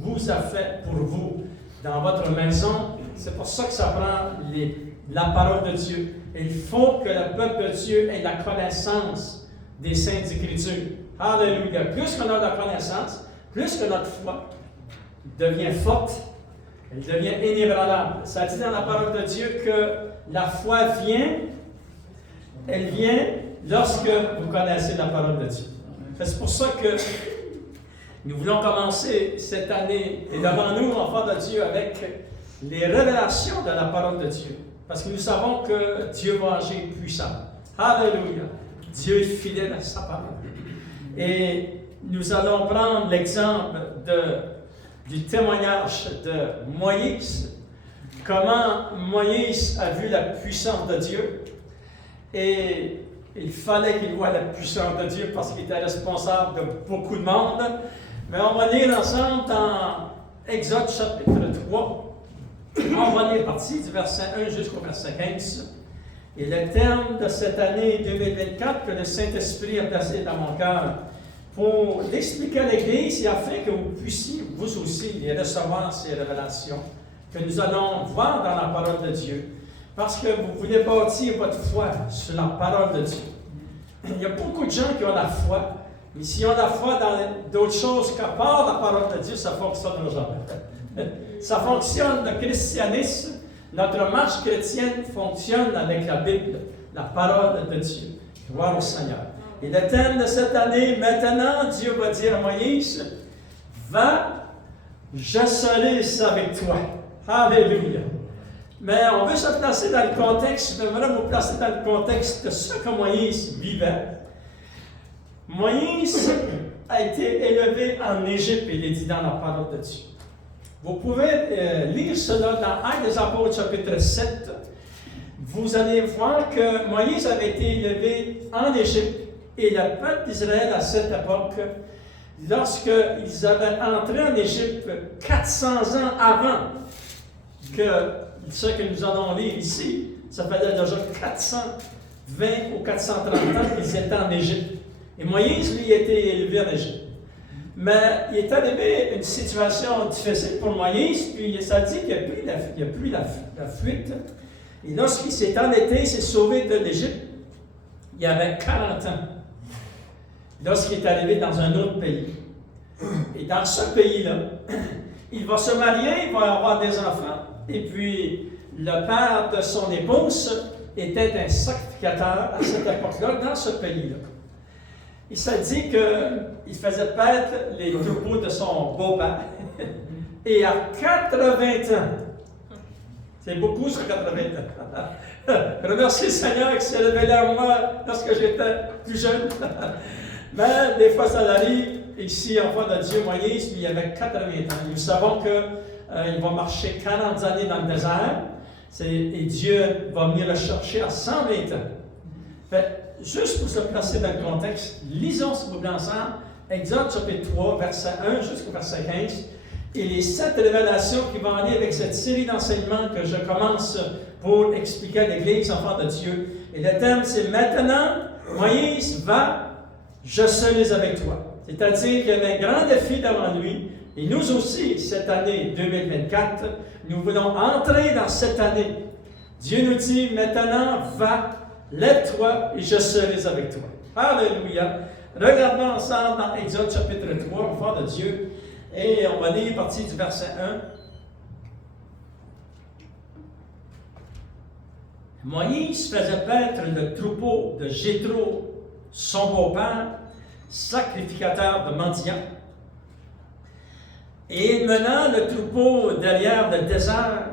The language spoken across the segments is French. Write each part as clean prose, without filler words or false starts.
vous a fait pour vous dans votre maison. C'est pour ça que ça prend la parole de Dieu. Il faut que le peuple de Dieu ait la connaissance des Saintes Écritures. Alléluia. Plus qu'on a la connaissance, plus que notre foi devient forte, elle devient inébranlable. Ça dit dans la parole de Dieu que la foi vient, elle vient lorsque vous connaissez la parole de Dieu. C'est pour ça que nous voulons commencer cette année et devant nous, enfants de Dieu, avec les révélations de la parole de Dieu. Parce que nous savons que Dieu va agir puissamment. Alléluia. Dieu est fidèle à sa parole. Et nous allons prendre l'exemple du témoignage de Moïse. Comment Moïse a vu la puissance de Dieu. Et il fallait qu'il voie la puissance de Dieu parce qu'il était responsable de beaucoup de monde. Mais on va lire ensemble dans Exode chapitre 3. On va lire partie du verset 1 jusqu'au verset 15. Et le terme de cette année 2024 que le Saint-Esprit a placé dans mon cœur pour l'expliquer à l'Église et afin que vous puissiez, vous aussi, les recevoir ces révélations que nous allons voir dans la parole de Dieu. Parce que vous voulez bâtir votre foi sur la parole de Dieu. Il y a beaucoup de gens qui ont la foi, mais s'ils ont la foi dans d'autres choses qu'à part la parole de Dieu, ça ne fonctionnera jamais. Ça fonctionne, le christianisme, notre marche chrétienne fonctionne avec la Bible, la parole de Dieu. Gloire au Seigneur. Et le thème de cette année, maintenant, Dieu va dire à Moïse, va, je serai avec toi. Alléluia. Mais on veut se placer dans le contexte, j'aimerais vous placer dans le contexte de ce que Moïse vivait. Moïse a été élevé en Égypte, il est dit dans la parole de Dieu. Vous pouvez lire cela dans Actes des Apôtres, chapitre 7. Vous allez voir que Moïse avait été élevé en Égypte et le peuple d'Israël à cette époque, lorsqu'ils avaient entré en Égypte 400 ans avant que ce que nous allons lire ici, ça faisait déjà 420 ou 430 ans qu'ils étaient en Égypte. Et Moïse, lui, était élevé en Égypte. Mais il est arrivé une situation difficile pour Moïse, puis ça dit qu'il n'y a plus la fuite. Et lorsqu'il s'est endetté, il s'est sauvé de l'Égypte, il avait 40 ans. Lorsqu'il est arrivé dans un autre pays. Et dans ce pays-là, il va se marier, il va avoir des enfants, et puis le père de son épouse était un sacrificateur à cette époque-là dans ce pays-là. Il s'est dit qu'il faisait paître les troupeaux de son beau-père. Et à 80 ans, c'est beaucoup sur 80 ans. Remercie le Seigneur qui s'est révélé à moi lorsque j'étais plus jeune. Mais des fois, ça arrive. Ici, enfant de Dieu, Moïse, lui, il avait 80 ans. Nous savons qu'il va marcher 40 années dans le désert. Et Dieu va venir le chercher à 120 ans. Fait, juste pour se placer dans le contexte, lisons s'il vous plaît ensemble Exode chapitre 3, verset 1 jusqu'au verset 15, et les 7 révélations qui vont aller avec cette série d'enseignements que je commence pour expliquer à l'Église, enfant de Dieu. Et le thème, c'est « Maintenant, Moïse va, je serai avec toi ». C'est-à-dire qu'il y avait un grand défi devant lui, et nous aussi, cette année 2024, nous voulons entrer dans cette année. Dieu nous dit « Maintenant, va, lève-toi et je serai avec toi. » Alléluia. Regardons ensemble dans Exode chapitre 3, enfant de Dieu, et on va lire partie du verset 1. Moïse faisait paître le troupeau de Jéthro, son beau-père, sacrificateur de Madian. Et il mena le troupeau derrière le désert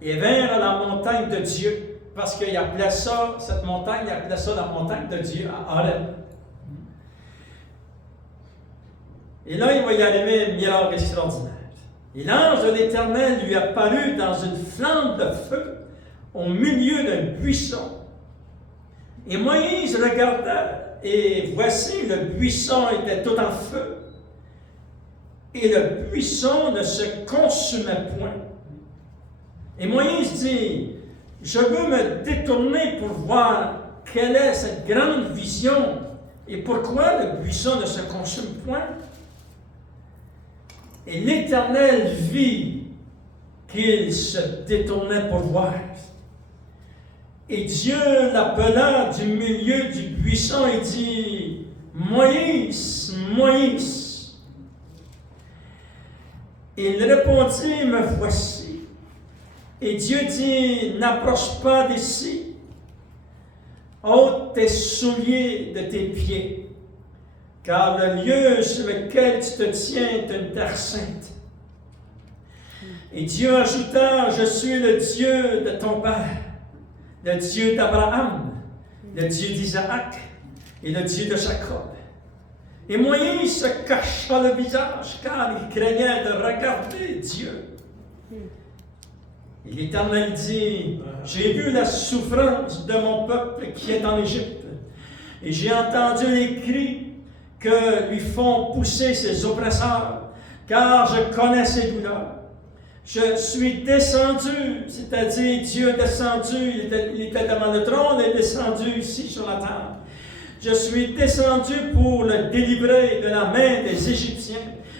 et vinrent à la montagne de Dieu. Parce qu'il appelait ça, cette montagne, il appelait ça la montagne de Dieu, à Horeb. Et là, il va y arriver un miracle extraordinaire. Et l'ange de l'Éternel lui apparut dans une flamme de feu au milieu d'un buisson. Et Moïse regarda, et voici, le buisson était tout en feu. Et le buisson ne se consumait point. Et Moïse dit, je veux me détourner pour voir quelle est cette grande vision et pourquoi le buisson ne se consume point. Et l'Éternel vit qu'il se détournait pour voir. Et Dieu l'appela du milieu du buisson et dit, Moïse, Moïse. Et il répondit, me voici. Et Dieu dit, n'approche pas d'ici. Ôte tes souliers de tes pieds, car le lieu sur lequel tu te tiens est une terre sainte. Et Dieu ajouta, je suis le Dieu de ton père, le Dieu d'Abraham, le Dieu d'Isaac et le Dieu de Jacob. Et Moïse se cacha le visage, car il craignait de regarder Dieu. Et l'Éternel dit, j'ai vu la souffrance de mon peuple qui est en Égypte, et j'ai entendu les cris que lui font pousser ses oppresseurs, car je connais ses douleurs. Je suis descendu, c'est-à-dire Dieu est descendu, il était devant le trône, il est descendu ici sur la terre. Je suis descendu pour le délivrer de la main des Égyptiens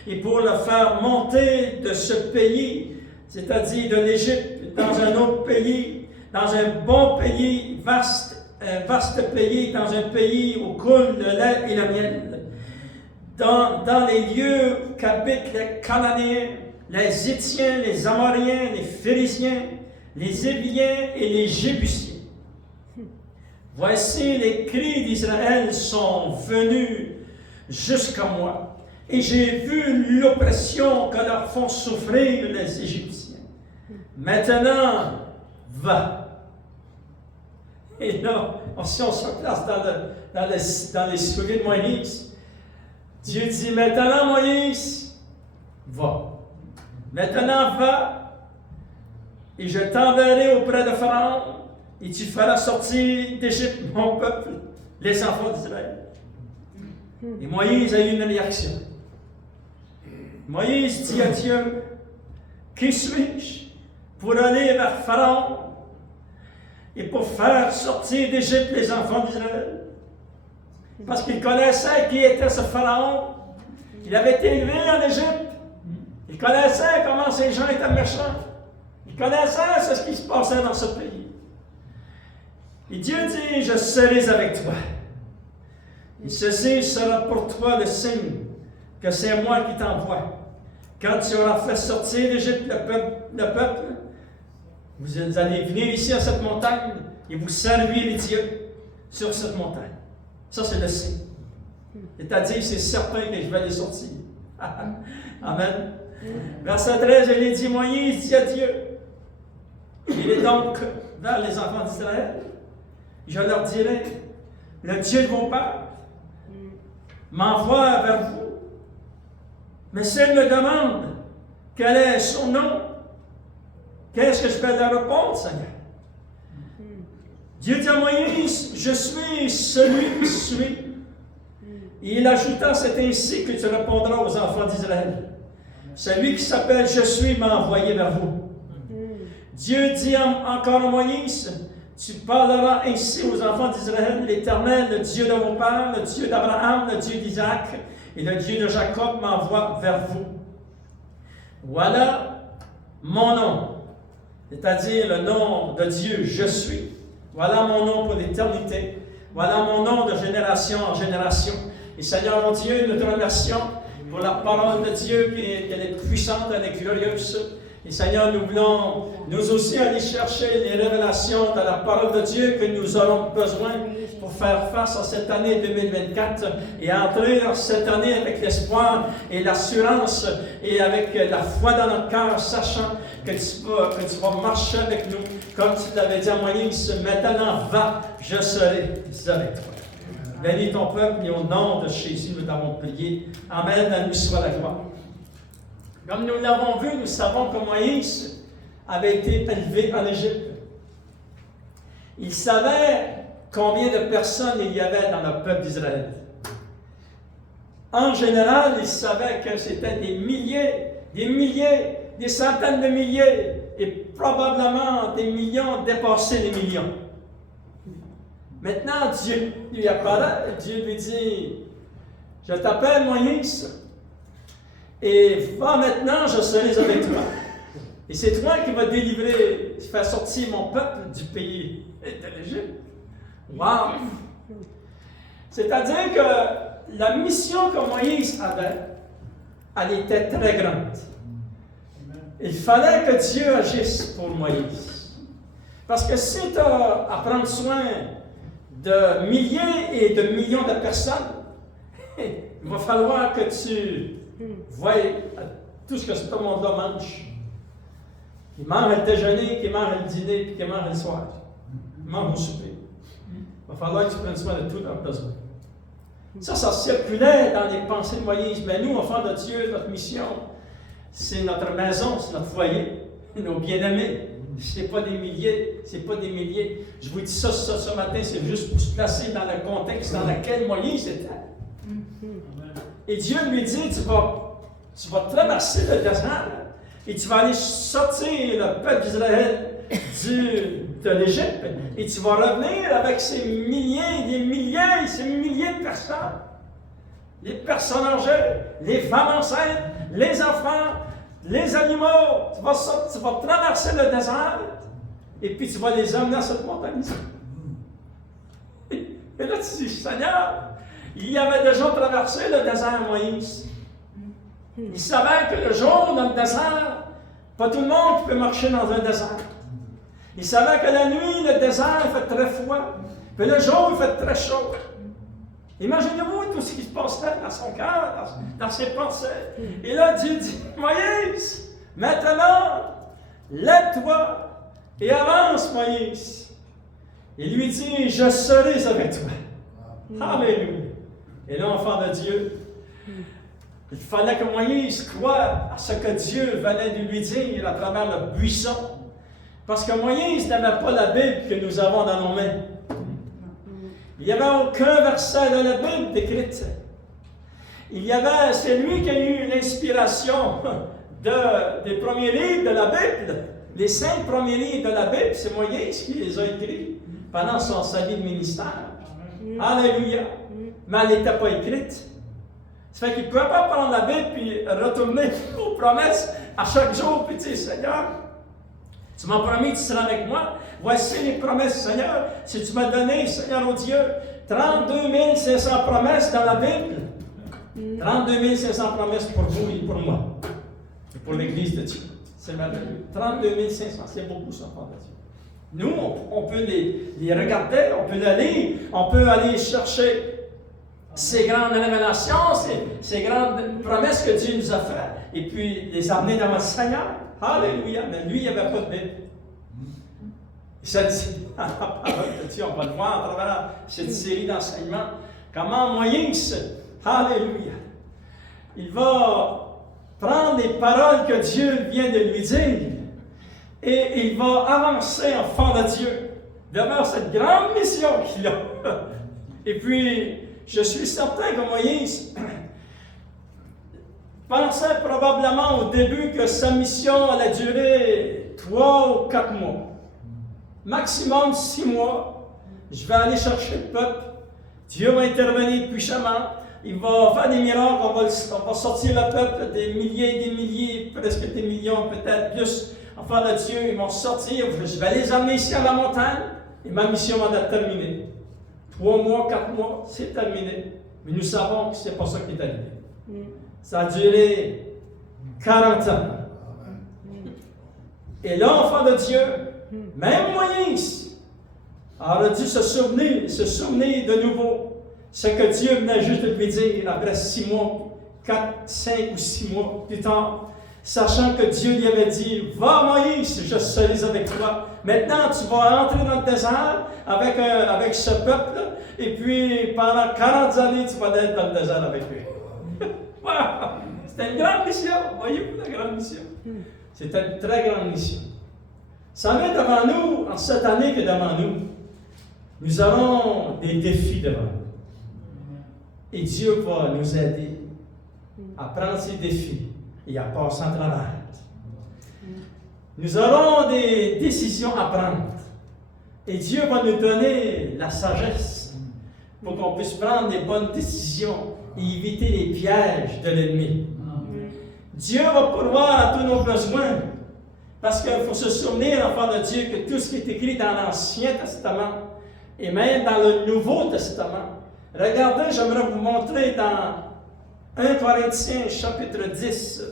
et pour le faire monter de ce pays, c'est-à-dire de l'Égypte, dans un autre pays, dans un bon pays, un vaste pays, dans un pays où coule le lait et le miel. Dans les lieux qu'habitent les Cananéens, les Héthiens, les Amoriens, les Phéréziens, les Héviens et les Jébusiens. Voici les cris d'Israël sont venus jusqu'à moi, et j'ai vu l'oppression que leur font souffrir les Égyptiens. Maintenant, va. Et là, si on se place dans les souliers de Moïse, Dieu dit, maintenant Moïse, va. Maintenant va, et je t'enverrai auprès de Pharaon, et tu feras sortir d'Égypte mon peuple, les enfants d'Israël. Et Moïse a eu une réaction. Moïse dit à Dieu, qui suis-je pour aller vers Pharaon et pour faire sortir d'Égypte les enfants d'Israël? Parce qu'il connaissait qui était ce Pharaon. Il avait été élevé en Égypte. Il connaissait comment ces gens étaient méchants. Il connaissait ce qui se passait dans ce pays. Et Dieu dit, je serai avec toi. Et ceci sera pour toi le signe que c'est moi qui t'envoie. Quand tu auras fait sortir d'Égypte le peuple, vous allez venir ici à cette montagne et vous servir les dieux sur cette montagne. Ça, c'est le signe. C'est-à-dire, c'est certain que je vais les sortir. Amen. Verset 13, il est dit, Moïse dit à Dieu, il est donc vers les enfants d'Israël, je leur dirai, le Dieu de vos pères m'envoie vers vous. Mais s'il me demande quel est son nom, qu'est-ce que je peux leur répondre, Seigneur? Dieu dit à Moïse, je suis celui qui suis. Et il ajouta, c'est ainsi que tu répondras aux enfants d'Israël. Celui qui s'appelle Je suis m'a envoyé vers vous. Dieu dit encore à Moïse, tu parleras ainsi aux enfants d'Israël, l'Éternel, le Dieu de vos pères, le Dieu d'Abraham, le Dieu d'Isaac et le Dieu de Jacob m'envoie vers vous. Voilà mon nom, c'est-à-dire le nom de Dieu, je suis. Voilà mon nom pour l'éternité. Voilà mon nom de génération en génération. Et Seigneur mon Dieu, nous te remercions pour la parole de Dieu qu'elle est puissante, elle est glorieuse. Et Seigneur, nous voulons nous aussi aller chercher les révélations de la parole de Dieu que nous aurons besoin pour faire face à cette année 2024 et entrer dans cette année avec l'espoir et l'assurance et avec la foi dans notre cœur, sachant que tu vas marcher avec nous, comme tu l'avais dit à Moïse, maintenant va, je serai avec toi. Bénis ton peuple et au nom de Jésus, nous t'avons prié. Amen, à nous soit la gloire. Comme nous l'avons vu, nous savons que Moïse avait été élevé en Égypte. Il savait combien de personnes il y avait dans le peuple d'Israël. En général, il savait que c'était des milliers, des centaines de milliers, et probablement des millions dépassaient les millions. Maintenant, Dieu lui apparaît, Dieu lui dit, je t'appelle Moïse, Et va maintenant, je serai avec toi. Et c'est toi qui vas délivrer, faire sortir mon peuple du pays de l'Égypte. Wow! C'est-à-dire que la mission que Moïse avait, elle était très grande. Il fallait que Dieu agisse pour Moïse. Parce que si tu as à prendre soin de milliers et de millions de personnes, il va falloir que tu voies tout ce que ce monde-là mange. Qui mange le déjeuner, qui mange le dîner, puis qui mange le soir. Qui mange au souper. Il va falloir que tu prennes soin de tous leurs besoins. Ça circulait dans les pensées de Moïse. Mais nous, enfants de Dieu, notre mission, c'est notre maison, c'est notre foyer, nos bien-aimés. C'est pas des milliers, c'est pas des milliers. Je vous dis ça ce matin, c'est juste pour se placer dans le contexte dans lequel Moïse était. Et Dieu lui dit, tu vas traverser le désert et tu vas aller sortir le peuple d'Israël de l'Égypte et tu vas revenir avec ces milliers, ces milliers de personnes. Les personnes âgées, les femmes enceintes, les enfants, les animaux. Tu vas traverser le désert et puis tu vas les emmener à cette montagne. Et là, tu dis, Seigneur, il y avait déjà traversé le désert, Moïse. Il savait que le jour, dans le désert, pas tout le monde peut marcher dans un désert. Il savait que la nuit, le désert, il fait très froid. Puis le jour, il fait très chaud. Imaginez-vous tout ce qui se passait dans son cœur, dans ses pensées. Et là, Dieu dit, Moïse, maintenant, lève-toi et avance, Moïse. Il lui dit, je serai avec toi. Alléluia. Et là, enfant de Dieu, il fallait que Moïse croie à ce que Dieu venait de lui dire à travers le buisson. Parce que Moïse n'avait pas la Bible que nous avons dans nos mains. Il n'y avait aucun verset dans la Bible décrite. C'est lui qui a eu l'inspiration des premiers livres de la Bible. Les 5 premiers livres de la Bible, c'est Moïse qui les a écrits pendant sa vie de ministère. Alléluia. Mais elle n'était pas écrite. Ça fait qu'il ne pouvait pas prendre la Bible et retourner aux promesses à chaque jour et dire, Seigneur, tu m'as promis, tu seras avec moi. Voici les promesses, Seigneur. Si tu m'as donné, Seigneur, oh Dieu, 32 500 promesses dans la Bible. 32 500 promesses pour vous et pour moi. Et pour l'Église de Dieu. C'est merveilleux. 32 500, c'est beaucoup, ça, enfant de Dieu. Nous, on peut les regarder, on peut les lire, on peut aller chercher ces grandes révélations, ces grandes promesses que Dieu nous a faites, et puis les amener devant le Seigneur. Alléluia. Mais lui, il n'y avait pas de Bible. Et ça dit, dans la parole de Dieu, on va le voir à travers cette série d'enseignements, comment Moïse, alléluia, il va prendre les paroles que Dieu vient de lui dire, et il va avancer, enfant de Dieu, devant cette grande mission qu'il a. Et puis, je suis certain que Moïse pensait probablement au début que sa mission allait durer 3 ou 4 mois. Maximum 6 mois. Je vais aller chercher le peuple. Dieu va intervenir puissamment. Il va faire des miracles. On va sortir le peuple, des milliers, presque des millions, peut-être plus. Enfants de Dieu, ils vont sortir. Je vais les amener ici à la montagne. Et ma mission va être terminée. 3 mois, 4 mois, c'est terminé. Mais nous savons que ce n'est pas ça qui est arrivé. Ça a duré 40 ans. Et là, enfant de Dieu, même Moïse aurait dû se souvenir de nouveau ce que Dieu venait juste de lui dire après 6 mois, 4, 5 ou 6 mois plus tard, sachant que Dieu lui avait dit, va Moïse, je serai avec toi. Maintenant, tu vas entrer dans le désert avec ce peuple, et puis pendant 40 années, tu vas être dans le désert avec lui. Wow! C'était une grande mission, voyez-vous la grande mission? C'était une très grande mission. Ça met devant nous, en cette année qui est devant nous, nous aurons des défis devant nous. Et Dieu va nous aider à prendre ces défis et à passer en travers. Nous aurons des décisions à prendre. Et Dieu va nous donner la sagesse pour qu'on puisse prendre des bonnes décisions et éviter les pièges de l'ennemi. Dieu va pourvoir à tous nos besoins. Parce qu'il faut se souvenir, enfant de Dieu, que tout ce qui est écrit dans l'Ancien Testament et même dans le Nouveau Testament. Regardez, j'aimerais vous montrer dans 1 Corinthiens chapitre 10.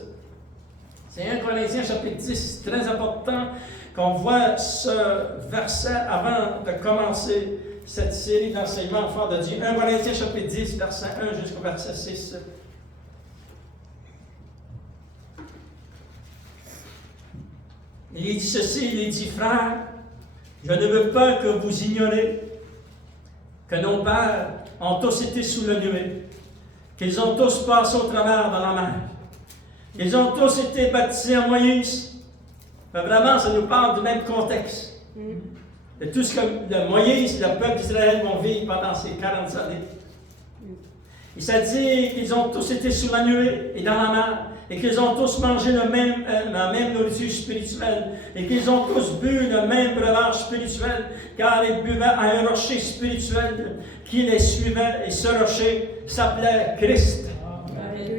C'est 1 Corinthiens chapitre 10, c'est très important qu'on voit ce verset avant de commencer cette série d'enseignements enfants de Dieu. 1 Corinthiens chapitre 10, verset 1 jusqu'au verset 6. Il dit ceci, il dit, frères, je ne veux pas que vous ignorez que nos pères ont tous été sous la nuée, qu'ils ont tous passé au travers de la mer, qu'ils ont tous été baptisés en Moïse. Mais vraiment, ça nous parle du même contexte. De tout ce que le Moïse, le peuple d'Israël vont vivre pendant ces 40 années. Il s'est dit qu'ils ont tous été sous la nuée et dans la mer, et qu'ils ont tous mangé la même nourriture spirituelle, et qu'ils ont tous bu le même breuvage spirituel, car ils buvaient à un rocher spirituel qui les suivait, et ce rocher s'appelait Christ.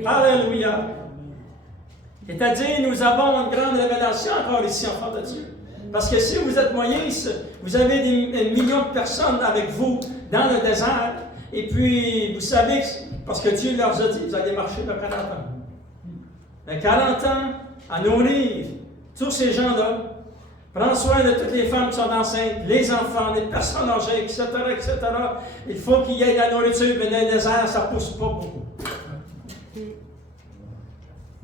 Alléluia. C'est-à-dire, nous avons une grande révélation encore ici, enfants de Dieu. Parce que si vous êtes Moïse, vous avez des millions de personnes avec vous dans le désert, et puis, vous savez, parce que Dieu leur a dit, vous allez marcher de 40 ans. Mais 40 ans à nourrir tous ces gens-là, prendre soin de toutes les femmes qui sont enceintes, les enfants, les personnes âgées, etc., etc. Il faut qu'il y ait de la nourriture, mais dans le désert, ça ne pousse pas beaucoup. Il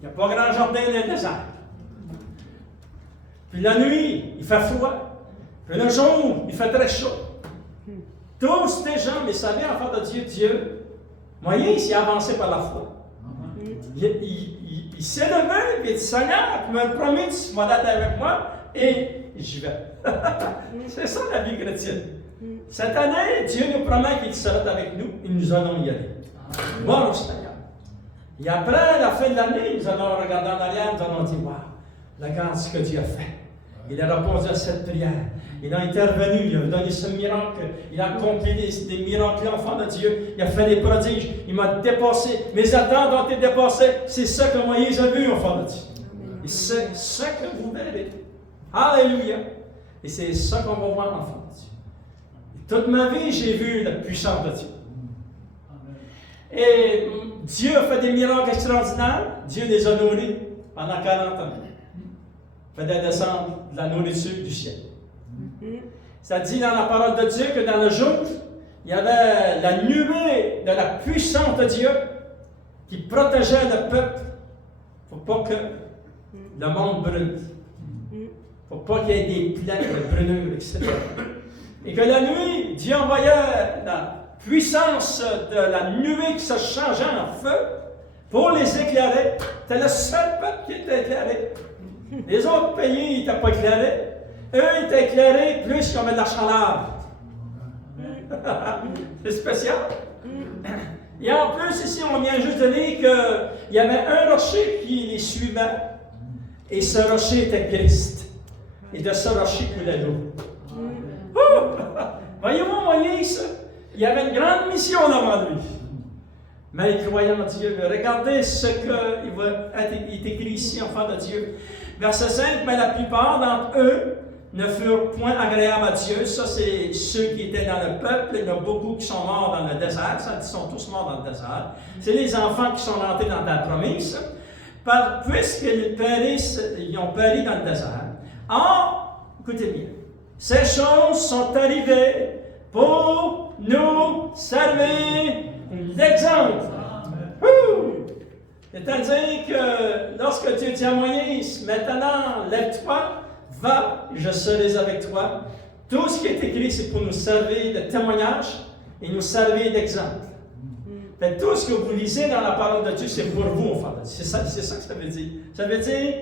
n'y a pas grand jardin dans le désert. Puis la nuit, il fait froid. Puis le jour, il fait très chaud. Tous ces gens, mais savez, enfant de Dieu, Moïse, il a avancé par la foi. Il s'est levé, et il dit, Seigneur, tu m'as promis, tu vas être avec moi, et j'y vais. C'est ça la vie chrétienne. Cette année, Dieu nous promet qu'il sera avec nous, et nous allons y aller. Gloire au Seigneur. Et après la fin de l'année, nous allons regarder en arrière, nous allons dire, waouh, regarde ce que Dieu a fait. Il a répondu à cette prière. Il a intervenu, il a donné ce miracle, il a accompli des miracles, l'enfant de Dieu, il a fait des prodiges, il m'a dépassé, mes attentes ont été dépassées. C'est ça que Moïse a vu, enfant de Dieu. Et c'est ça que vous verrez. Alléluia. Et c'est ça qu'on va voir, enfant de Dieu. Et toute ma vie, j'ai vu la puissance de Dieu. Et Dieu a fait des miracles extraordinaires, Dieu les a nourris pendant 40 ans. Il faisait descendre de la nourriture du ciel. Ça dit dans la parole de Dieu que dans le jour, il y avait la nuée de la puissance de Dieu qui protégeait le peuple pour pas que le monde brûle. Pour pas qu'il y ait des plaques de brûlure, etc. Et que la nuit, Dieu envoyait la puissance de la nuée qui se changeait en feu pour les éclairer. C'était le seul peuple qui était éclairé. Les autres pays n'étaient pas éclairés. Eux étaient éclairés plus comme de la chaleur. C'est spécial. Et en plus, ici, on vient juste de dire qu'il y avait un rocher qui les suivait. Et ce rocher était Christ. Et de ce rocher coulait l'eau. Voyez-vous, Moïse, il y avait une grande mission devant lui. Mais il croyait en Dieu. Regardez ce qui est écrit ici, enfant de Dieu. Verset 5, mais la plupart d'entre eux ne furent point agréables à Dieu. Ça, c'est ceux qui étaient dans le peuple. Il y en a beaucoup qui sont morts dans le désert. Ça, ils sont tous morts dans le désert. C'est les enfants qui sont rentrés dans la promesse. Puisqu'ils périssent, ils ont péri dans le désert. Or, écoutez bien, ces choses sont arrivées pour nous servir d'exemple. C'est-à-dire que lorsque Dieu dit à Moïse, maintenant, lève-toi, va, je serai avec toi. Tout ce qui est écrit, c'est pour nous servir de témoignage et nous servir d'exemple. Tout ce que vous lisez dans la parole de Dieu, c'est pour vous, enfants. C'est ça que ça veut dire. Ça veut dire,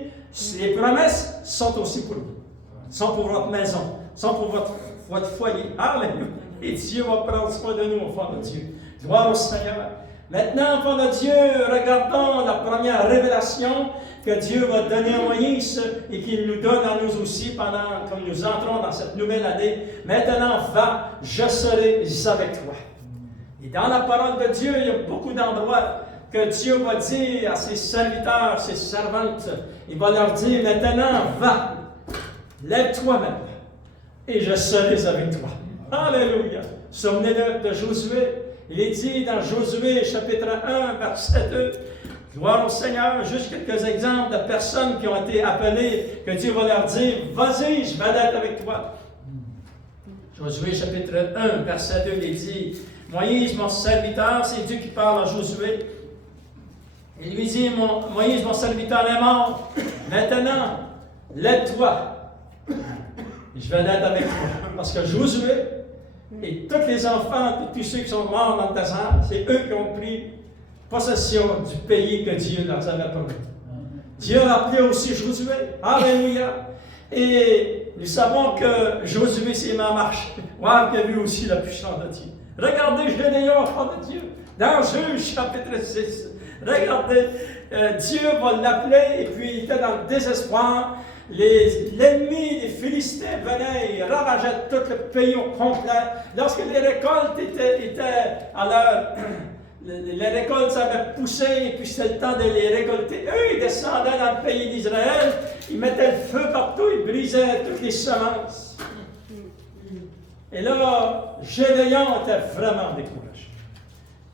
les promesses sont aussi pour vous. Sont pour votre maison, sont pour votre foyer. Alléluia. Et Dieu va prendre soin de nous, enfants de Dieu. Gloire au Seigneur. Maintenant, enfants de Dieu, regardons la première révélation que Dieu va donner à Moïse et qu'il nous donne à nous aussi comme nous entrons dans cette nouvelle année. Maintenant, va, je serai avec toi. Et dans la parole de Dieu, il y a beaucoup d'endroits que Dieu va dire à ses serviteurs, ses servantes, il va leur dire, maintenant, va, lève-toi même, et je serai avec toi. Alléluia. Souvenez-vous de Josué. Il est dit dans Josué, chapitre 1, verset 2, gloire au Seigneur, juste quelques exemples de personnes qui ont été appelées, que Dieu va leur dire, vas-y, je vais être avec toi. Josué, chapitre 1, verset 2, il dit, Moïse, mon serviteur, c'est Dieu qui parle à Josué. Il lui dit, Moïse, mon serviteur est mort. Maintenant, lève-toi. Je vais être avec toi. Parce que Josué et tous les enfants, tous ceux qui sont morts dans le désert, c'est eux qui ont pris possession du pays que Dieu leur avait promis. Dieu a appelé aussi Josué. Alléluia. Et nous savons que Josué s'est mis en marche. Wow, qui a vu aussi la puissance de Dieu. Regardez Gédéon, enfant de Dieu, dans Juge, chapitre 6. Regardez, Dieu va l'appeler, et puis il était dans le désespoir. L'ennemi des Philistins venait et ravageait tout le pays au complet. Lorsque les récoltes étaient à l'heure, les récoltes avaient poussé, et puis c'était le temps de les récolter. Eux, ils descendaient dans le pays d'Israël, ils mettaient le feu partout, ils brisaient toutes les semences. Et là, Gédéon était vraiment découragé.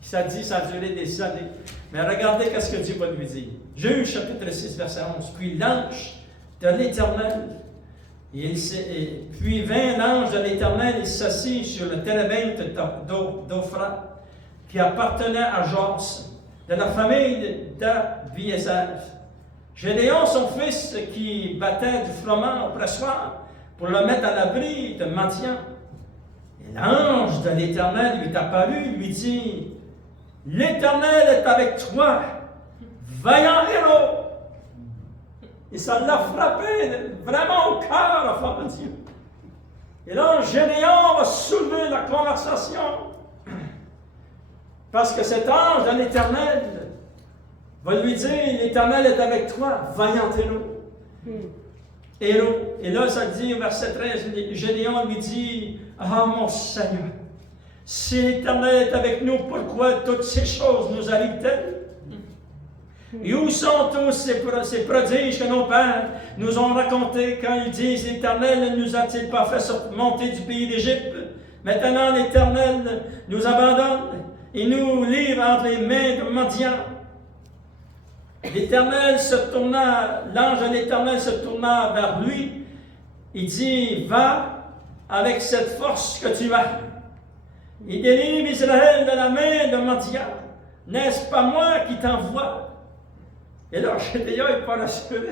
Ça dit, ça a duré des années. Mais regardez ce que Dieu va lui dire. Juge chapitre 6, verset 11. Puis l'ange de l'Éternel, puis vint l'ange de l'Éternel, il s'assit sur le térébinthe d'Ophra, qui appartenait à Jos, de la famille d'Abiézer. Gédéon, son fils, qui battait du froment au pressoir pour le mettre à l'abri de Madian. Et l'ange de l'Éternel lui est apparu, lui dit, « L'Éternel est avec toi, vaillant héros. » Et ça l'a frappé vraiment au cœur, enfant de Dieu. Et là, Gédéon va soulever la conversation. Parce que cet ange de l'Éternel va lui dire, l'Éternel est avec toi, vaillant héros. Héros. Et là, ça dit au verset 13, Gédéon lui dit, ah mon Seigneur, si l'Éternel est avec nous, pourquoi toutes ces choses nous arrivent-elles? Et où sont tous ces prodiges que nos pères nous ont racontés quand ils disent, l'Éternel ne nous a-t-il pas fait monter du pays d'Égypte? Maintenant, l'Éternel nous abandonne et nous livre entre les mains de Madian. L'ange de l'Éternel se tourna vers lui. Il dit, va avec cette force que tu as. Il délivre Israël de la main de Madian. N'est-ce pas moi qui t'envoie? Et là, Gédéon n'est pas rassuré.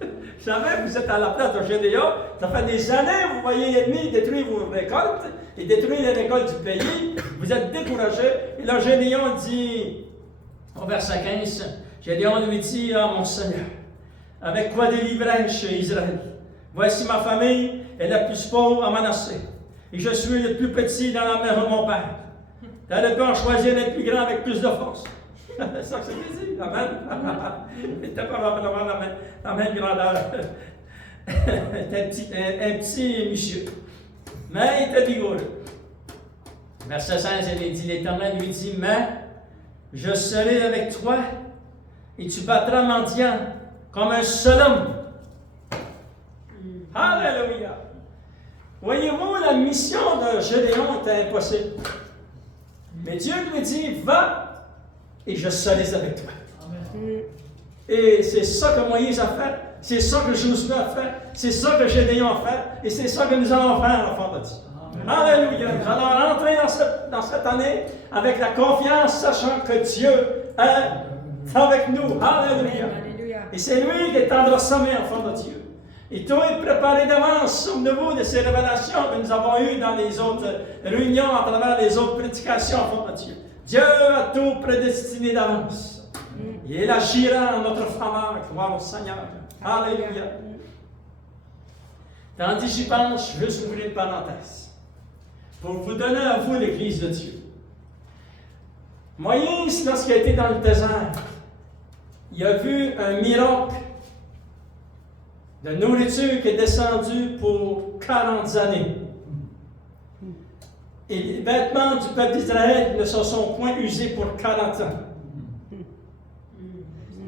Vous savez, vous êtes à la place de Gédéon, ça fait des années, vous voyez l'ennemi détruire vos récoltes, et détruire les récoltes du pays, vous êtes découragé. Et là, Gédéon dit, au verset 15, Gédéon lui dit, ah mon Seigneur, avec quoi délivrai-je Israël? Voici ma famille est la plus pauvre à Manassé, et je suis le plus petit dans la maison de mon père. Tu aurais pu en choisir d'être plus grand avec plus de force. C'est ça que c'était dit. Amen. Il n'était pas vraiment la même grandeur. un petit monsieur. Mais il était vigoureux. Verset 16, il dit, l'Éternel lui dit, mais je serai avec toi et tu battras Madian comme un seul homme. Alléluia. Voyez-vous, la mission de Gédéon était impossible. Mais Dieu lui dit, va et je serai avec toi. Amen. Et c'est ça que Moïse a fait, c'est ça que Josué a fait, c'est ça que Gédéon a fait, et c'est ça que nous allons faire, enfants de Dieu. Alléluia. Nous allons rentrer dans cette année avec la confiance, sachant que Dieu est avec nous. Alléluia. Et c'est lui qui étendra sa main, enfants de Dieu. Et tout est préparé d'avance. Souvenez-vous de ces révélations que nous avons eues dans les autres réunions, à travers les autres prédications, enfants de Dieu. Dieu a tout prédestiné d'avance. Et il agira en notre faveur, gloire au Seigneur. Alléluia. Tandis que j'y pense, je veux juste ouvrir une parenthèse pour vous donner à vous l'Église de Dieu. Moïse, lorsqu'il a été dans le désert, il a vu un miracle de nourriture qui est descendue pour 40 années. Et les vêtements du peuple d'Israël ne se sont point usés pour 40 ans.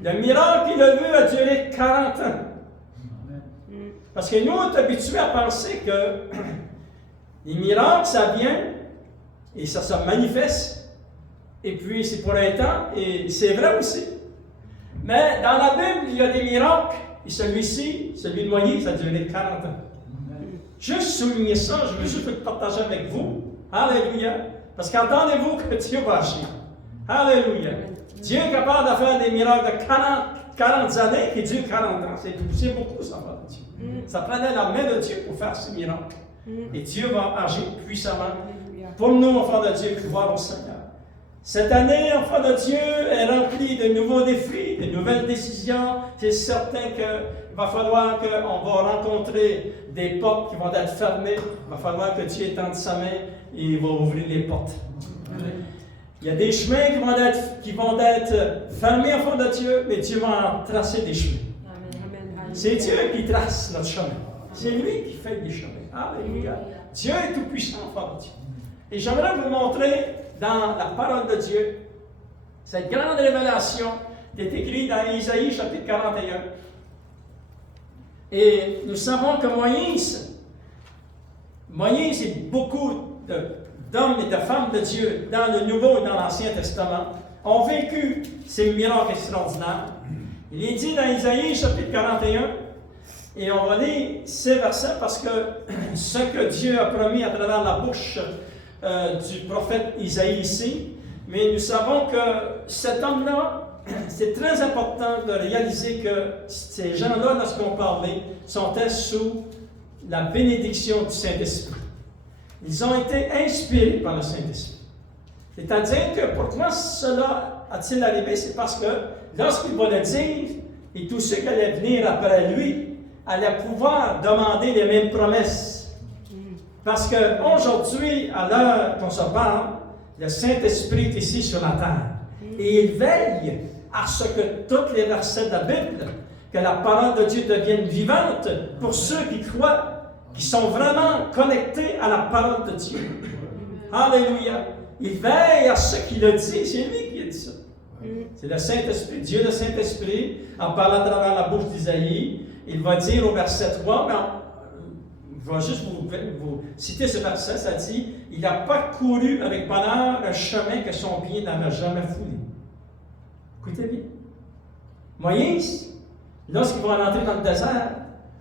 Le miracle qu'il a vu a duré 40 ans. Parce que nous, on est habitués à penser que les miracles, ça vient et ça se manifeste. Et puis, c'est pour un temps, et c'est vrai aussi. Mais dans la Bible, il y a des miracles. Et celui-ci, celui de Moïse, ça a duré 40 ans. Juste souligner ça, je veux juste le partager avec vous. Alléluia. Parce qu'entendez-vous que Dieu va agir. Alléluia. Dieu est capable de faire des miracles de 40 années qui durent 40 ans. C'est beaucoup, ça va de Dieu. Ça prenait la main de Dieu pour faire ces miracles. Et Dieu va agir puissamment pour nous, enfants de Dieu, gloire au Seigneur. Cette année, enfants de Dieu, est remplie de nouveaux défis, de nouvelles décisions. C'est certain qu'il va falloir qu'on va rencontrer des portes qui vont être fermées. Il va falloir que Dieu étende sa main et il va ouvrir les portes. Il y a des chemins qui vont être fermés, enfants de Dieu, mais Dieu va en tracer des chemins. C'est Dieu qui trace notre chemin. C'est lui qui fait des chemins. Alléluia. Dieu est tout-puissant, enfants de Dieu. Et j'aimerais vous montrer dans la parole de Dieu cette grande révélation qui est écrite dans Isaïe chapitre 41. Et nous savons que Moïse et beaucoup d'hommes et de femmes de Dieu dans le Nouveau et dans l'Ancien Testament ont vécu ces miracles extraordinaires. Il est dit dans Isaïe chapitre 41, et on va lire ces versets parce que ce que Dieu a promis à travers la bouche du prophète Isaïe ici, mais nous savons que cet homme-là, c'est très important de réaliser que ces gens-là, lorsqu'on parlait, sont sous la bénédiction du Saint-Esprit. Ils ont été inspirés par le Saint-Esprit. C'est-à-dire que pourquoi cela a-t-il arrivé? C'est parce que lorsqu'il va le dire, et tous ceux qui allaient venir après lui allaient pouvoir demander les mêmes promesses. Parce qu'aujourd'hui, à l'heure qu'on se parle, le Saint-Esprit est ici sur la terre. Et il veille à ce que tous les versets de la Bible, que la parole de Dieu devienne vivante pour ceux qui croient, qui sont vraiment connectés à la parole de Dieu. Alléluia. Il veille à ce qu'il a dit. C'est lui qui a dit ça. C'est le Saint-Esprit, Dieu le Saint-Esprit, en parlant à travers la bouche d'Isaïe. Il va dire au verset 3, je vais juste vous citer ce verset, ça dit « Il n'a pas couru avec bonheur un chemin que son pied n'avait jamais foulé. » Écoutez bien. Moïse, lorsqu'il va rentrer dans le désert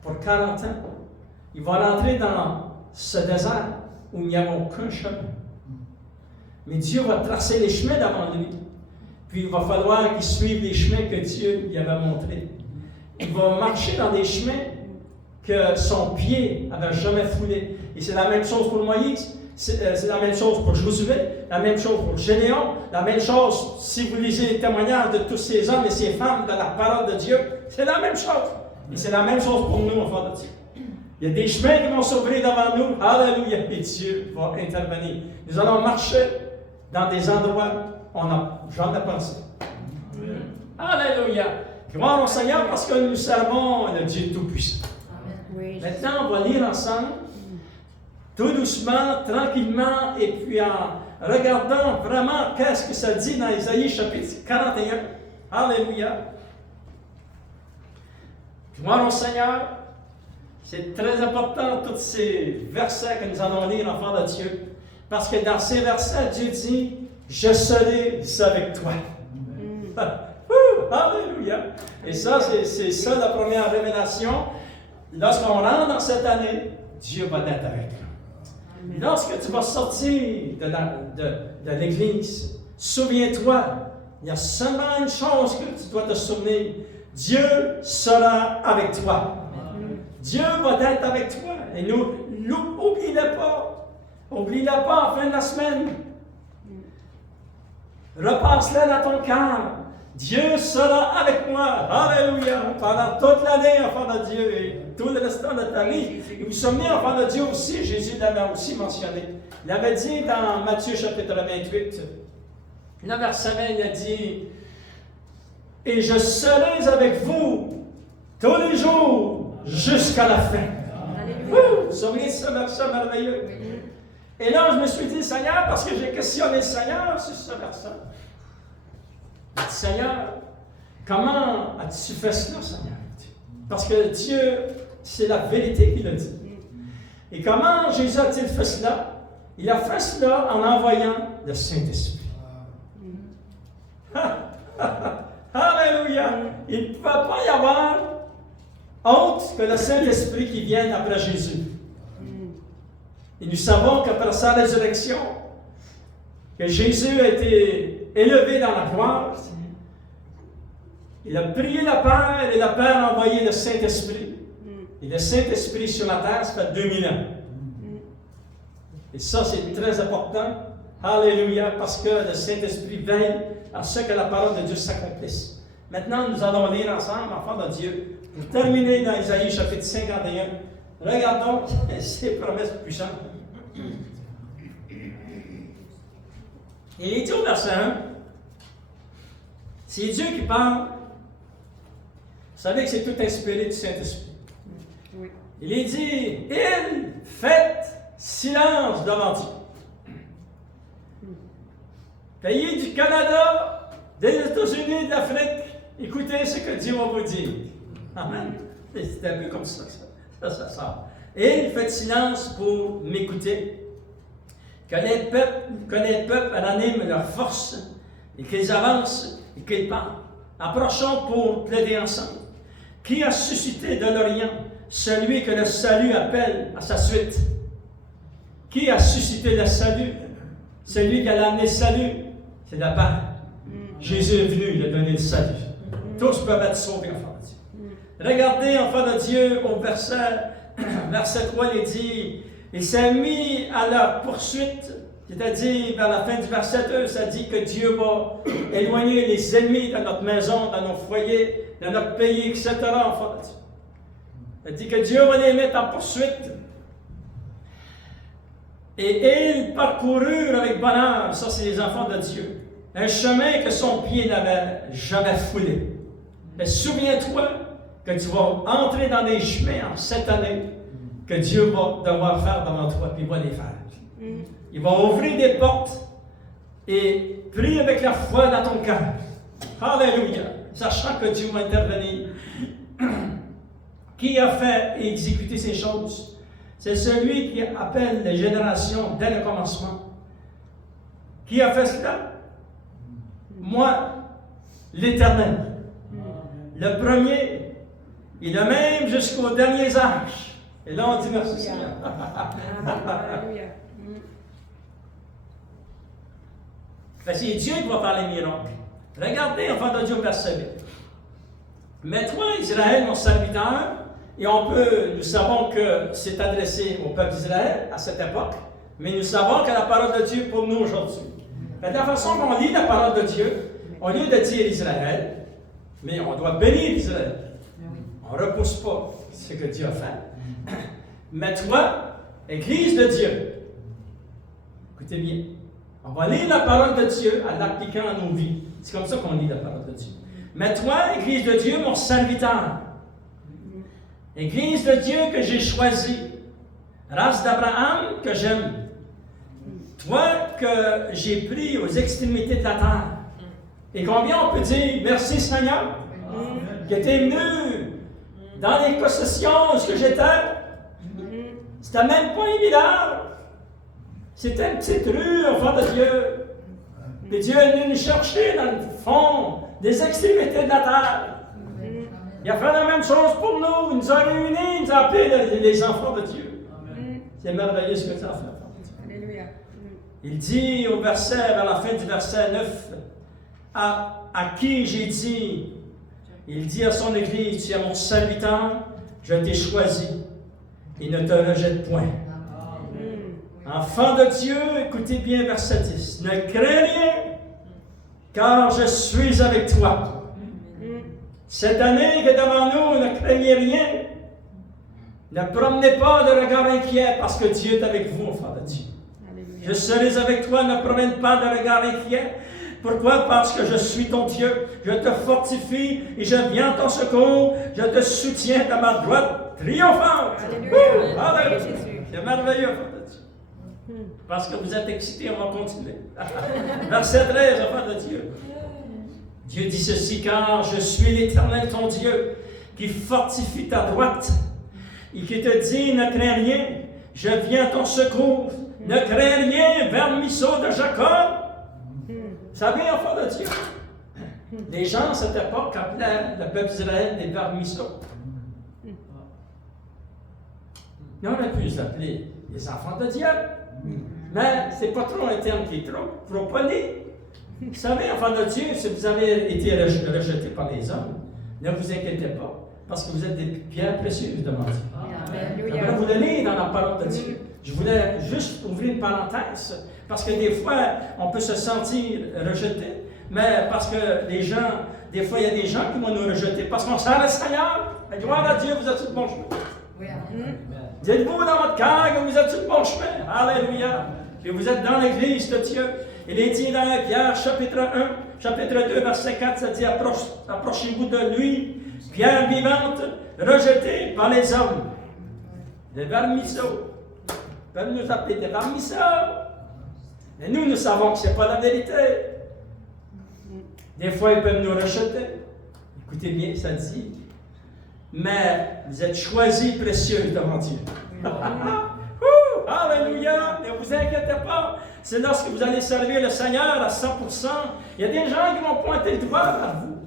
pour 40 ans, il va rentrer dans ce désert où il n'y a aucun chemin. Mais Dieu va tracer les chemins devant lui. Puis il va falloir qu'il suive les chemins que Dieu lui avait montrés. Il va marcher dans des chemins que son pied n'avait jamais foulé. Et c'est la même chose pour Moïse, c'est la même chose pour Josué, la même chose pour Gédéon, la même chose si vous lisez les témoignages de tous ces hommes et ces femmes de la parole de Dieu, c'est la même chose. Et c'est la même chose pour nous, enfants de Dieu. Il y a des chemins qui vont s'ouvrir devant nous. Alléluia. Et Dieu va intervenir. Nous allons marcher dans des endroits où on n'a jamais pensé. Alléluia. Gloire au Seigneur parce que nous servons le Dieu Tout-Puissant. Maintenant, on va lire ensemble, tout doucement, tranquillement, et puis en regardant vraiment qu'est-ce que ça dit dans Isaïe chapitre 41. Alléluia. Gloire au Seigneur. C'est très important, tous ces versets que nous allons lire, enfants de Dieu. Parce que dans ces versets, Dieu dit, « Je serai avec toi. » Alléluia. Et ça, c'est ça la première révélation. Lorsqu'on rentre dans cette année, Dieu va être avec nous. Lorsque tu vas sortir de l'Église, souviens-toi, il y a seulement une chose que tu dois te souvenir. Dieu sera avec toi. Dieu va être avec toi. Et n'oublie-le pas. Oublie-le pas en fin de la semaine. Repasse-le dans ton cœur. Dieu sera avec moi. Alléluia. Pendant toute l'année, enfant de Dieu, et tout le restant de ta vie. Et vous souvenez, enfant de Dieu aussi, Jésus l'avait aussi mentionné. Il avait dit dans Matthieu chapitre 28, le verset 20, il a dit, « Et je serai avec vous tous les jours jusqu'à la fin. » Vous souvenez de ce verset merveilleux? Et là, je me suis dit, Seigneur, parce que j'ai questionné le Seigneur sur ce verset. Seigneur, Comment as-tu fait cela, Seigneur? Parce que Dieu, c'est la vérité qu'il a dit. Et comment Jésus a-t-il fait cela? Il a fait cela en envoyant le Saint-Esprit. Alléluia! Il ne peut pas y avoir autre que le Saint-Esprit qui vienne après Jésus. Et nous savons qu'après sa résurrection, que Jésus a été élevé dans la gloire, il a prié le Père et le Père a envoyé le Saint-Esprit. Et le Saint-Esprit sur la terre, ça fait 2000 ans. Et ça, c'est très important. Alléluia, parce que le Saint-Esprit veille à ce que la parole de Dieu s'accomplisse. Maintenant, nous allons lire ensemble, enfants de Dieu, pour terminer dans Isaïe chapitre 51. Regardons ces promesses puissantes. Il est dit au verset 1, c'est Dieu qui parle. Vous savez que c'est tout inspiré du Saint-Esprit. Oui. Il est dit, il fait silence devant Dieu. Pays du Canada, des États-Unis, de l'Afrique, écoutez ce que Dieu va vous dire. Amen. C'est un peu comme ça que ça sort. Et il fait silence pour m'écouter. Que les peuples raniment leur force et qu'ils avancent et qu'ils parlent. Approchons pour plaider ensemble. Qui a suscité de l'Orient celui que le salut appelle à sa suite? Qui a suscité le salut? Celui qui a amené le salut, c'est la Père. Jésus est venu, il a donné le salut. Tous peuvent être sauvés, enfants de Dieu. Regardez, enfants de Dieu, au verset 3, il dit, il s'est mis à leur poursuite, c'est-à-dire vers la fin du verset 2, ça dit que Dieu va éloigner les ennemis de notre maison, dans nos foyers, dans notre pays, etc. Enfants de Dieu. Ça dit que Dieu va les mettre en poursuite. Et ils parcoururent avec bonheur, ça c'est les enfants de Dieu, un chemin que son pied n'avait jamais foulé. Mais souviens-toi que tu vas entrer dans des chemins en cette année que Dieu va devoir faire devant toi, puis il va les faire. Il va ouvrir des portes et prie avec la foi dans ton cœur. Alléluia! Sachant que Dieu va intervenir. Qui a fait et exécuté ces choses? C'est celui qui appelle les générations dès le commencement. Qui a fait cela? Moi, l'Éternel. Le premier, et le même jusqu'aux derniers âges. Et là, on dit merci Seigneur. C'est Dieu qui va faire les miracles. Regardez, enfants de Dieu, verset 8. Mais toi, Israël, mon serviteur, et nous savons que c'est adressé au peuple d'Israël à cette époque, mais nous savons que la parole de Dieu pour nous aujourd'hui. De la façon qu'on lit la parole de Dieu, au lieu de dire Israël, mais on doit bénir Israël. On ne repousse pas ce que Dieu a fait. Mais toi, Église de Dieu, écoutez bien, on va lire la parole de Dieu en l'appliquant à nos vies. C'est comme ça qu'on lit la parole de Dieu. Mais toi, Église de Dieu, mon serviteur, Église de Dieu que j'ai choisie, race d'Abraham que j'aime, toi que j'ai pris aux extrémités de la terre. Et combien on peut dire merci Seigneur, que tu es venu dans les concessions ce que j'étais. C'était même pas un village. C'était une petite rue, enfant de Dieu. Et Dieu est venu nous chercher dans le fond des extrémités de la terre. Il a fait la même chose pour nous. Il nous a réunis, il nous a appelés les enfants de Dieu. C'est merveilleux ce que tu as fait. Alléluia. Il dit vers la fin du verset 9, à qui j'ai dit, il dit à son Église, tu es mon serviteur, je t'ai choisi, et ne te rejette point. Enfants de Dieu, écoutez bien verset 10, ne crains rien, car je suis avec toi. Cette année qui est devant nous, ne craignez rien. Ne promenez pas de regard inquiet parce que Dieu est avec vous, enfants de Dieu. Alléluia. Je serai avec toi, ne promène pas de regard inquiet. Pourquoi? Parce que je suis ton Dieu. Je te fortifie et je viens à ton secours. Je te soutiens à ma droite triomphante. Alléluia. Alléluia. C'est merveilleux, enfants de Dieu. Parce que vous êtes excités, on va continuer. Verset 13, enfants de Dieu. Dieu dit ceci, car je suis l'Éternel ton Dieu, qui fortifie ta droite, et qui te dit, ne crains rien, je viens à ton secours, ne crains rien, vermisseau de Jacob. Vous savez, enfants de Dieu, les gens à cette époque appelaient le peuple d'Israël des vermisseaux. Mais on a pu les appeler les enfants de Dieu. Mais ce n'est pas trop un terme qui est trop poli. Vous savez, enfants de Dieu, si vous avez été rejetés par les hommes, ne vous inquiétez pas, parce que vous êtes des pierres précieuses devant Dieu. Je vais vous donner dans la parole de Dieu. Je voulais juste ouvrir une parenthèse, parce que des fois, on peut se sentir rejeté, mais parce que les gens, des fois, il y a des gens qui vont nous rejeter parce qu'on sert le Seigneur. Mais gloire à Dieu, vous êtes sur le bon chemin. Dites-vous dans votre cœur que vous êtes sur le bon chemin. Alléluia. Que vous êtes dans l'église de Dieu. Il est dit dans Pierre, chapitre 1, chapitre 2, verset 4, ça dit, approchez-vous de lui, pierre vivante, rejetée par les hommes. Des vermisseaux. Ils peuvent nous appeler des vermisseaux. Mais nous savons que ce n'est pas la vérité. Des fois, ils peuvent nous rejeter. Écoutez bien, ça dit. Mais vous êtes choisis précieux devant Dieu. Alléluia! Ne vous inquiétez pas. C'est lorsque vous allez servir le Seigneur à 100%, il y a des gens qui vont pointer le doigt vers vous.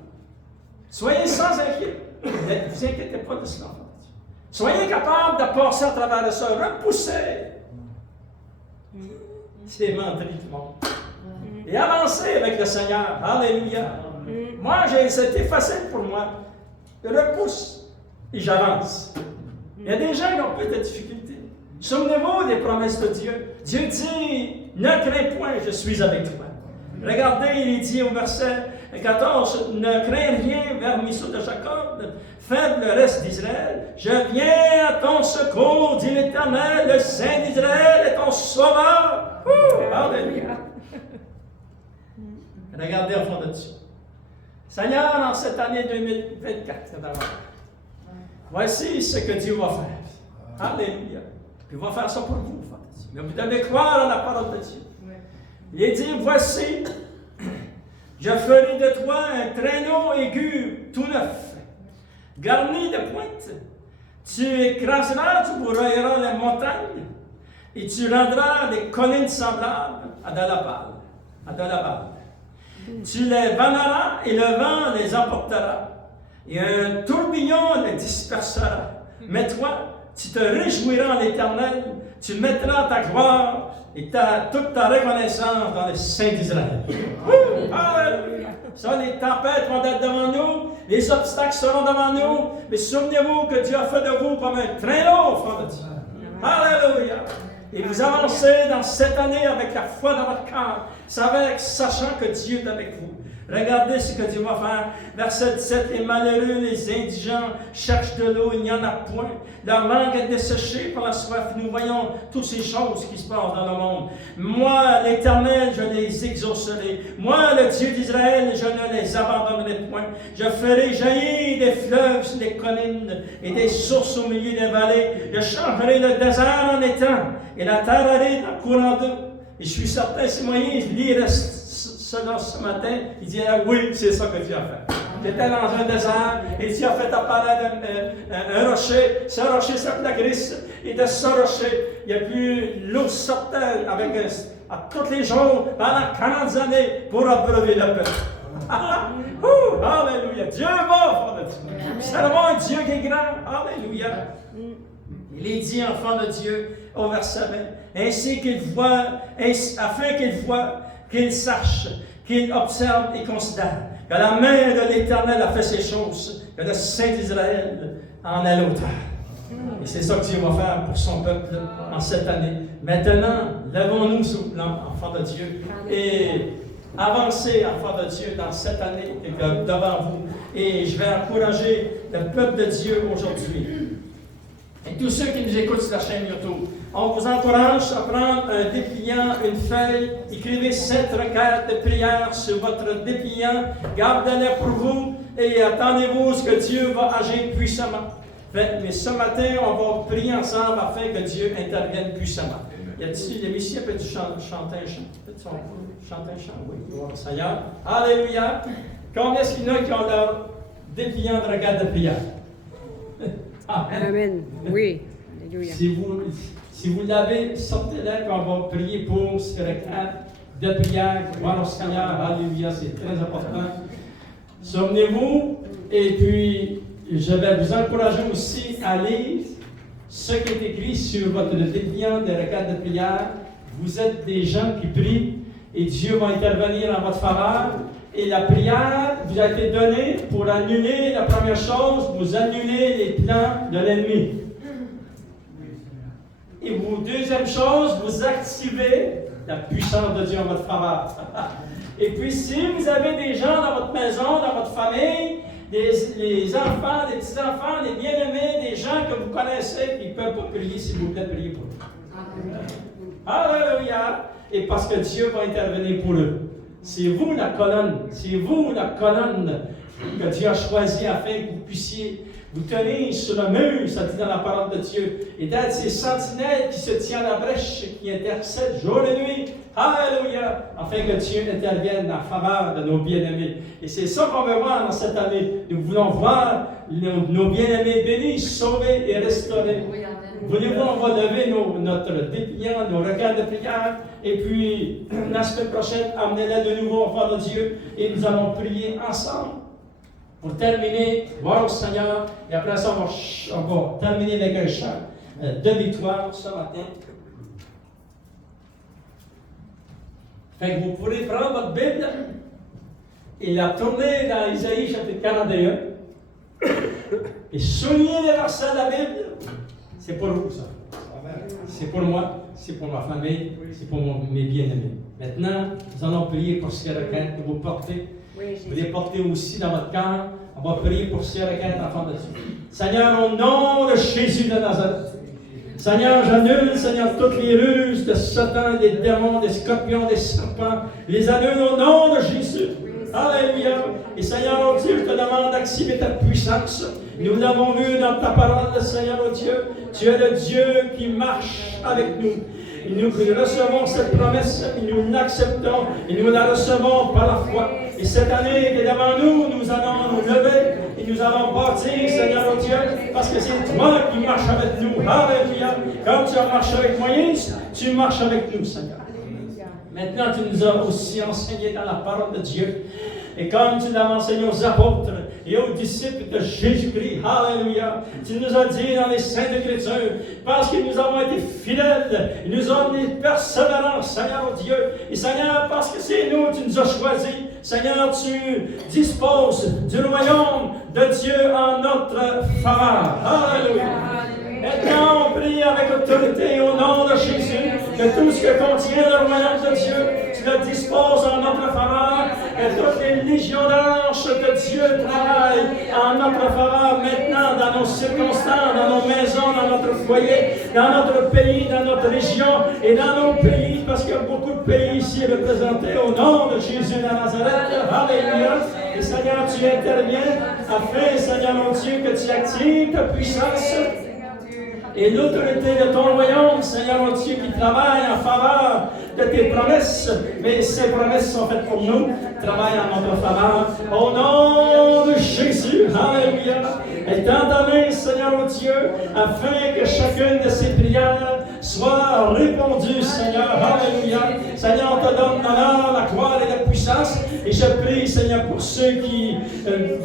Soyez sans inquiétude. Ne vous inquiétez pas de cela. Soyez capable de passer à travers de ça, repousser ces menteries du monde. Et avancer avec le Seigneur. Alléluia. Moi, c'était facile pour moi. Je repousse et j'avance. Il y a des gens qui ont peu de difficultés. Souvenez-vous des promesses de Dieu. Dieu dit, ne crains point, je suis avec toi. Regardez, il dit au verset 14, ne crains rien, vermisseau de Jacob, faible reste d'Israël. Je viens à ton secours, dit l'Éternel, le Saint d'Israël est ton sauveur. Alléluia. Regardez au fond de Dieu. Seigneur, en cette année 2024, voici ce que Dieu va faire. Alléluia. Puis il va faire ça pour vous. Mais vous devez croire à la parole de Dieu. Il dit, voici, je ferai de toi un traîneau aigu tout neuf, garni de pointes. Tu écraseras, tu broyeras les montagnes, et tu rendras les collines semblables à de la balle. Tu les vanneras, et le vent les emportera, et un tourbillon les dispersera. Mais toi, tu te réjouiras en l'Éternel, tu mettras ta gloire et toute ta reconnaissance dans le Saint d'Israël. Alléluia! Ça, les tempêtes vont être devant nous, les obstacles seront devant nous, mais souvenez-vous que Dieu a fait de vous comme un traîneau, frère de Dieu. Alléluia! Et vous avancez dans cette année avec la foi dans votre cœur, sachant que Dieu est avec vous. Regardez ce que Dieu va faire. Verset 17, les malheureux, les indigents cherchent de l'eau, il n'y en a point. Leur langue est desséchée par la soif. Nous voyons toutes ces choses qui se passent dans le monde. Moi, l'Éternel, je les exaucerai. Moi, le Dieu d'Israël, je ne les abandonnerai point. Je ferai jaillir des fleuves sur les collines et des sources au milieu des vallées. Je changerai le désert en étang et la terre aride en courant d'eau. Et je suis certain, si moyen, je lirai cela ce matin, il dit, ah, oui, c'est ça que Dieu a fait. J'étais dans un désert, et Dieu a fait apparaître un rocher. Ce rocher s'appelle la grisse, et de ce rocher, il y a plus l'eau sortait avec à tous les jours, pendant 40 années, pour abreuver le peuple. Alléluia! Dieu est mort, c'est vraiment un Dieu qui est grand. Alléluia! Il est dit, enfant de Dieu, au verset 20, ainsi qu'il voit, afin qu'il voit, qu'il sache, qu'il observe et considère que la main de l'Éternel a fait ces choses, que le Saint d'Israël en est l'auteur. Et c'est ça que Dieu va faire pour son peuple en cette année. Maintenant, levons-nous sous blanc, enfants de Dieu, et avancez, enfants de Dieu, dans cette année devant vous. Et je vais encourager le peuple de Dieu aujourd'hui. Et tous ceux qui nous écoutent sur la chaîne YouTube, on vous encourage à prendre un dépliant, une feuille, écrivez 7 requêtes de prière sur votre dépliant, gardez-les pour vous et attendez-vous ce que Dieu va agir puissamment. Mais ce matin, on va prier ensemble afin que Dieu intervienne puissamment. Y a-t-il les messieurs peuvent chanter un chant? Chanter un chant, oui. Seigneur. Alléluia. Combien est-ce qu'il y en a qui ont leur dépliant de regard de prière? Amen. Oui. Alléluia. Si vous l'avez, sortez-le, puis on va prier pour ce regard de prière. Gloire au Seigneur. Alléluia. C'est très important. Souvenez-vous, et puis je vais vous encourager aussi à lire ce qui est écrit sur votre dépliant de regard de prière. Vous êtes des gens qui prient et Dieu va intervenir en votre faveur. Et la prière vous a été donnée pour annuler la première chose, vous annulez les plans de l'ennemi. Et vous, deuxième chose, vous activez la puissance de Dieu en votre faveur. Et puis si vous avez des gens dans votre maison, dans votre famille, les enfants, des petits-enfants, des bien-aimés, des gens que vous connaissez qui ne peuvent pas prier, s'il vous plaît, priez pour eux. Alléluia! Et parce que Dieu va intervenir pour eux. C'est vous la colonne que Dieu a choisie afin que vous puissiez vous tenir sur le mur, ça dit dans la parole de Dieu, et d'être ces sentinelles qui se tiennent à la brèche, qui intercèdent jour et nuit. Alléluia! Afin que Dieu intervienne en faveur de nos bien-aimés. Et c'est ça qu'on veut voir dans cette année. Nous voulons voir nos bien-aimés bénis, sauvés et restaurés. Voulez-vous, on va lever notre dépliant, nos regards de prière, et puis la semaine prochaine, amenez-les de nouveau au fort de Dieu, et nous allons prier ensemble. Pour terminer, voir au Seigneur, et après ça, on va terminer avec un chant de victoire ce matin. Fait que vous pourrez prendre votre Bible et la tourner dans Isaïe chapitre 41 et souligner les versets de la Bible. C'est pour vous, ça. C'est pour moi, c'est pour ma famille, c'est pour mes bien-aimés. Maintenant, nous allons prier pour ces requêtes que vous portez. Vous les portez aussi dans votre cœur. On va prier pour ces requêtes, enfants de Dieu. Seigneur, au nom de Jésus de Nazareth, Seigneur, j'annule, Seigneur, toutes les ruses de Satan, des démons, des scorpions, des serpents. Les annule au nom de Jésus. Alléluia. Et Seigneur, oh Dieu, je te demande d'activer ta puissance. Nous l'avons vu dans ta parole, Seigneur, oh Dieu. Tu es le Dieu qui marche avec nous. Et nous recevons cette promesse, et nous l'acceptons, et nous la recevons par la foi. Et cette année qui est devant nous, nous allons nous lever, et nous allons bâtir, Seigneur, oh Dieu, parce que c'est toi qui marches avec nous. Alléluia. Comme tu as marché avec Moïse, tu marches avec nous, Seigneur. Maintenant, tu nous as aussi enseigné dans la parole de Dieu. Et comme tu l'as enseigné aux apôtres et aux disciples de Jésus-Christ, alléluia, tu nous as dit dans les Saintes Écritures, parce que nous avons été fidèles, nous avons été persévérants, Seigneur oh Dieu. Et Seigneur, parce que c'est nous, tu nous as choisis. Seigneur, tu disposes du royaume de Dieu en notre faveur. Alléluia. Maintenant, on prie avec autorité au nom de Jésus que tout ce que contient le royaume de Dieu, tu le disposes en notre faveur, que toutes les légions d'anges de Dieu travaillent en notre faveur maintenant dans nos circonstances, dans nos maisons, dans notre foyer, dans notre pays, dans notre région et dans nos pays, parce qu'il y a beaucoup de pays ici représentés au nom de Jésus de Nazareth. Alléluia. Et Seigneur, tu interviens afin, Seigneur mon Dieu, que tu actives ta puissance et l'autorité de ton royaume, Seigneur mon Dieu, qui travaille en faveur de tes promesses, mais ces promesses sont faites pour nous, travaille en notre faveur. Au nom de Jésus, alléluia. Étends ta main, Seigneur mon Dieu, afin que chacune de ces prières soit répondue, Seigneur, alléluia. Seigneur, on te donne l'honneur, la gloire et la puissance, et je prie, Seigneur, pour ceux qui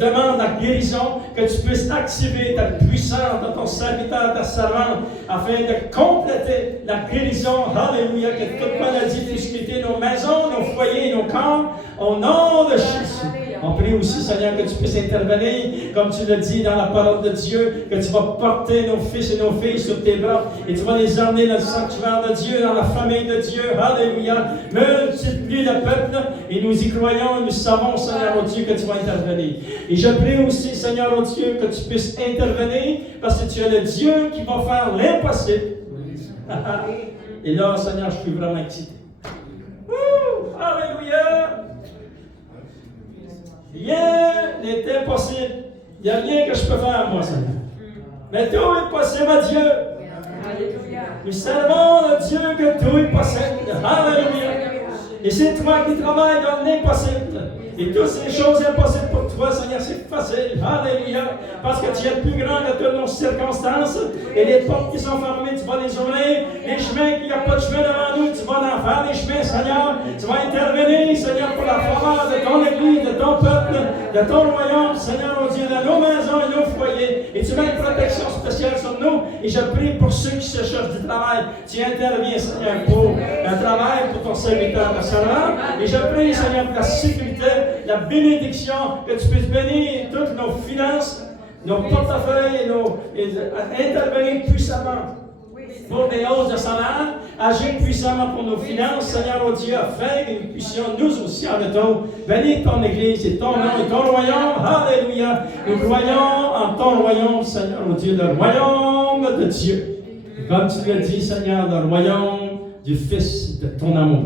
demandent la guérison, que tu puisses activer ta puissance dans ton serviteur, ta servante, afin de compléter la guérison, alléluia, que toute maladie puisse quitter nos maisons, nos foyers, nos corps, au nom de Jésus. On prie aussi, Seigneur, que tu puisses intervenir, comme tu l'as dit dans la parole de Dieu, que tu vas porter nos fils et nos filles sur tes bras, et tu vas les emmener dans le sanctuaire de Dieu, dans la famille de Dieu, alléluia. Multiplie le peuple, et nous y croyons, et nous savons, Seigneur, oh Dieu, que tu vas intervenir. Et je prie aussi, Seigneur, oh Dieu, que tu puisses intervenir, parce que tu es le Dieu qui va faire l'impossible. Et là, Seigneur, je suis vraiment excité. Alléluia! Rien n'est impossible. Il n'y a rien que je peux faire, moi, Seigneur. Mais tout est possible à Dieu. Alléluia. Nous servons le Dieu que tout est possible. Alléluia. Et c'est toi qui travailles dans l'impossible. Et toutes ces choses impossibles pour toi, Seigneur, c'est facile. Alléluia. Parce que tu es le plus grand de toutes nos circonstances. Et les portes qui sont fermées, tu vas les ouvrir. Les chemins, qu'il n'y a pas de chemin devant nous, tu vas en faire les chemins, Seigneur. Tu vas intervenir, Seigneur, pour la faveur de ton Église, de ton peuple, de ton royaume, Seigneur, oh Dieu, dans nos maisons et nos foyers. Et tu mets une protection spéciale sur nous. Et je prie pour ceux qui se cherchent du travail. Tu interviens, Seigneur, pour un travail, pour ton serviteur, ta servante. Et je prie, Seigneur, pour la sécurité, la bénédiction, que tu puisses bénir toutes nos finances, nos portefeuilles et intervenir puissamment pour des hausses de salaire, agir puissamment pour nos finances, Seigneur, oh Dieu, afin que nous puissions nous aussi en retour bénir ton Église et ton nom et ton royaume. Alléluia. Nous croyons en ton royaume, Seigneur, oh Dieu, le royaume de Dieu. Et comme tu l'as dit, Seigneur, le royaume du Fils de ton amour.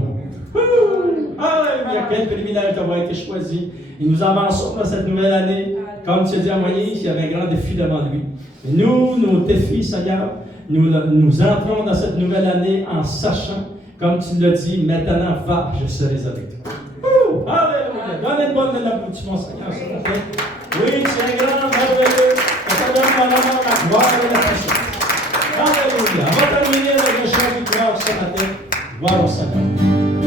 Alléluia, quel privilège d'avoir été choisi. Et nous avançons dans cette nouvelle année. Comme tu as dit à Moïse, il y avait un grand défi devant lui. Et nous, nos défis, Seigneur, nous entrons dans cette nouvelle année en sachant, comme tu l'as dit, maintenant va, je serai avec toi. Alléluia. Donne une bonne applaudissement, Seigneur, s'il vous plaît. Oui, c'est un grand, merveilleux. Ça te donne l'honneur, la gloire et la puissance. Alléluia. On va terminer avec un chant de gloire ce matin. Gloire au Seigneur.